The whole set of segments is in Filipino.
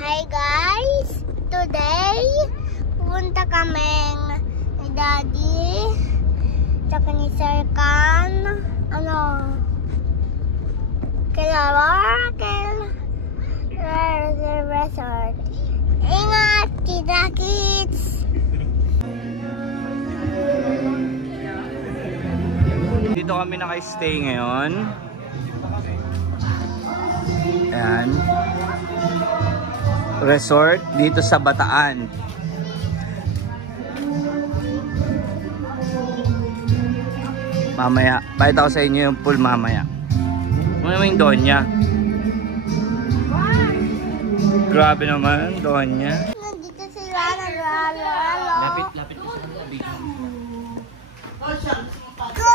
Hi guys! Today, pupunta kaming ni Daddy tsaka ni Sir Kan kila Oracle Resort. Ingat, kita kids! Dito kami naka-stay ngayon. Ayan. Resort dito sa Bataan. Mamaya, pakita ko sa inyo yung pool mamaya. Ano yung doon niya? Grabe naman, doon niya. Nandito sila. Lapit ko sa kanila, video. Go!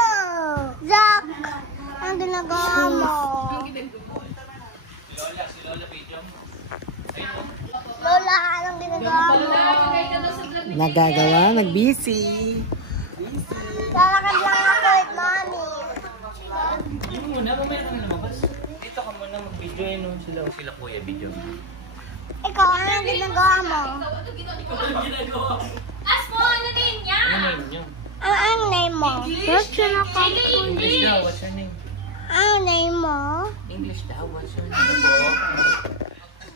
Zach! Ang ginagawa mo? Si Lola, video mo. Lola, anong ginagawa mo? Nagagawa, nag-busy. Lalakad lang ako with Mommy. Mamaya ka na lumabas. Dito ka muna mag-videoin nung sila kuya, video mo. Ikaw, anong ginagawa mo? Ask mo, ano name niya? Ano name niyo? Ang name mo? English daw, what's your name? Ang name mo? English daw, what's your name po?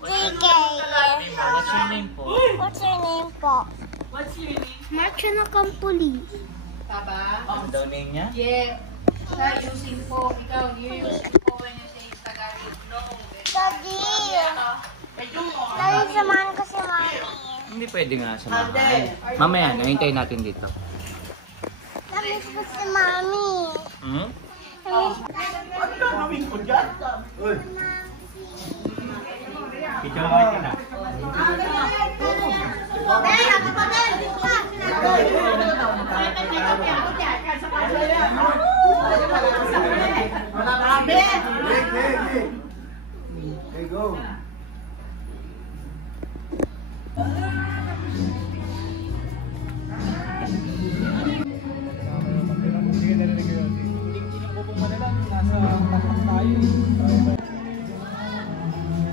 JK. Name mo, what's your name po? What's your name po? What's your name? Marcha na Kampuli. Taba? Ano daw name niya? Yeah. Siya using po. Ikaw, you using po when you say Instagram. No. Daddy! Daddy, samahan ko si Mommy. Hindi pwede nga sa mamaya, nahintayin natin dito. Namiss ko si Mommy. Hmm? Namiss ko si Mommy.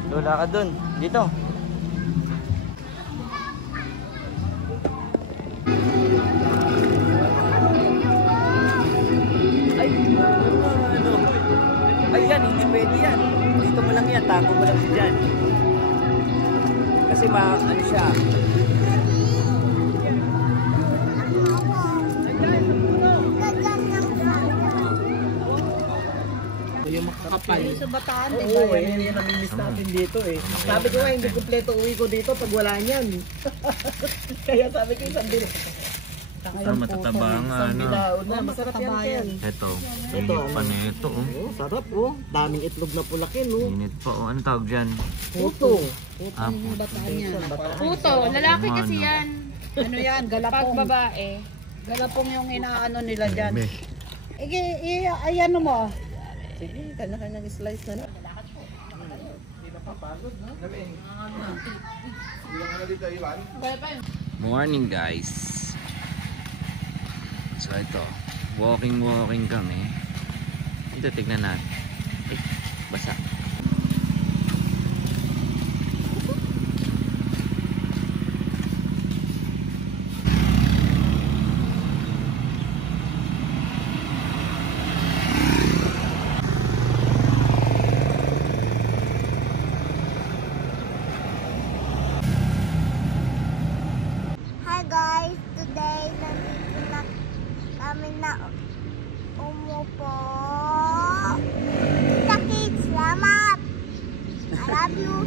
Lola ka dun, dito. Ay yan, hindi pwede yan. Dito mo lang yan, tako mo lang dyan. Kasi ano siya. Yung makakapal. Sa Bataan, di Oo, yan yung namimiss natin dito eh. Sabi ko nga, hindi kompleto uwi ko dito pag wala niyan. Kaya sabi ko yung sabi. Sa matataba nga, ano. Bilaon na, masarap yan. Ito, init pa nito, oh. Oh, sarap oh. Daming itlog na pulakin oh. Init pa, oh. Ano tawag dyan? Puto. Ah, Bataan yan. Puto, lalaki kasi Ano? yan. Ano yan? Pag Galapong. babae. Galapong yung inaano nila dyan. Ayan mo. Sige, kanya-kanya slice na lang. Morning guys. So ito, walking kami. Ito tignan natin. Ay, basa. Hi guys! Today, namin na umupo. Kita kids, salamat! I love you!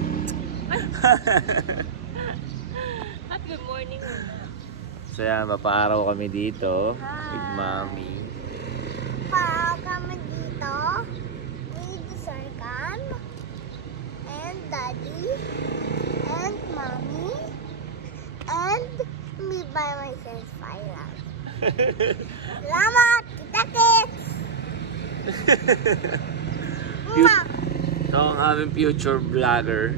Good morning. So yan, papaaraw kami dito. With mommy. Parang kami dito. With Sir Kan and Daddy and Mommy and me by myself, Ira. Salamat! Kita kids! Mwah! Ito ang aming future vlogger.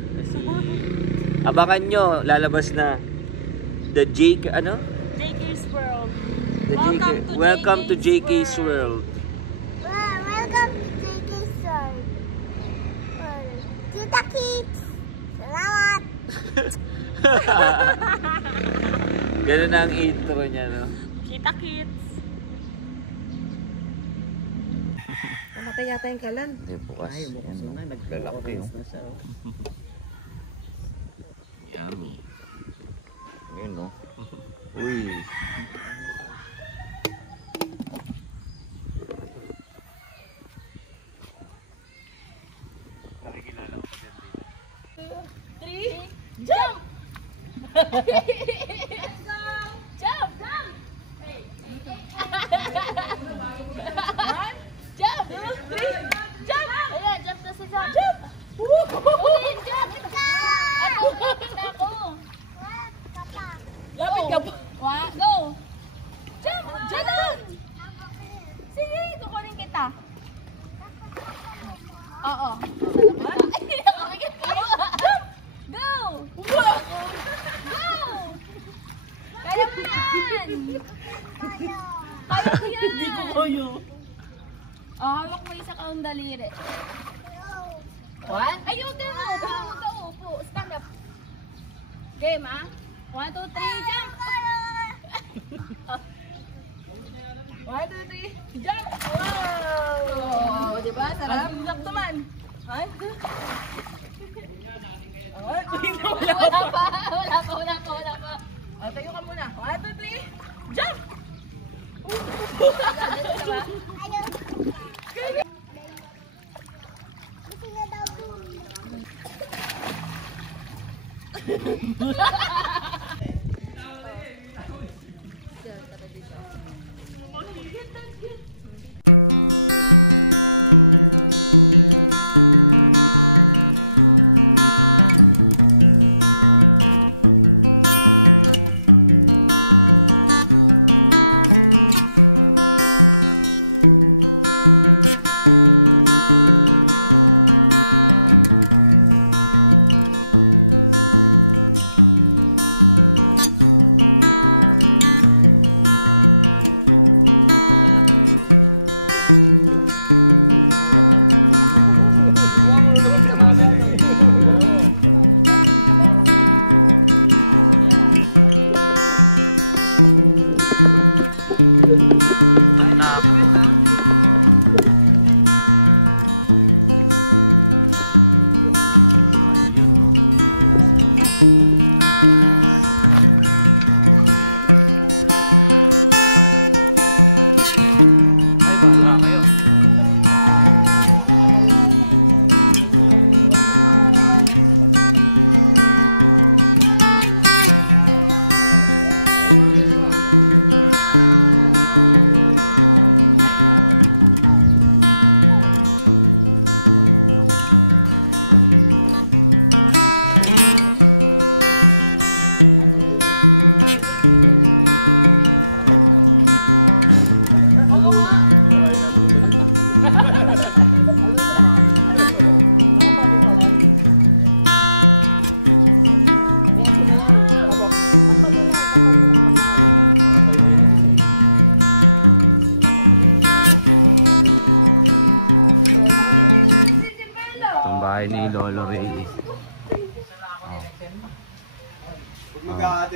Abangan nyo, lalabas na the JK's World. Welcome to JK's World. Welcome to JK's World. Kita kids! Salamat! Ganun na ang intro niya, no? Kita kids. Namatay yata yung kalan. Bukas. Ay, bukas na. Nagka-orange na siya. Yummy. Yun, no? Uy. Nakikilala ko pa dyan. 3, jump! Jump! Jump! 3, jump! Ayan, jump na si Zach. Jump! Ulit, jump! Ako, lapit na ako. Lapit ka pa. Go! Jump! Jalon! Sige, kukunin kita. Oo. Ay, nakamigit ka. Go! Go! Kaya mo yan! Kaya mo yan! Hindi ko kayo. Hawak mo isa kaong daliri. One? Ay, huwag ka mo. Huwag ka upo. Stand up. Game, ha? 1, 2, 3, jump! 1, 2, 3, jump! Wow! Diba? Sarap? Ang tulak naman. Wala pa. Tayo ka muna. 1, 2, 3, jump! Diba?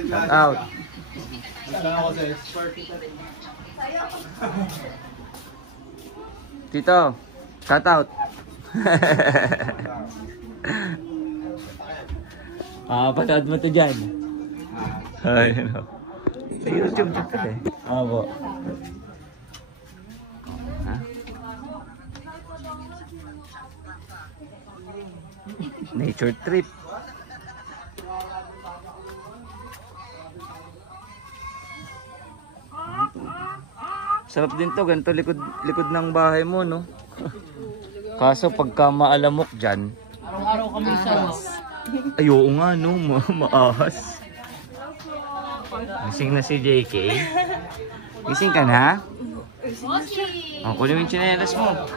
Shout out. Sana ako sa expert. Tito, shout out. Panood mo to dyan. Ay, ano. Sa YouTube na ka eh. Po. Nature trip. Sarap din to, ganito likod ng bahay mo, no? Kaso pagka maalamok dyan, Araw-araw kami sa... ay oo nga, no? Maahas. Gising na si JK. Gising ka na? Bossy! O, kunin mo yung tsinelas mo.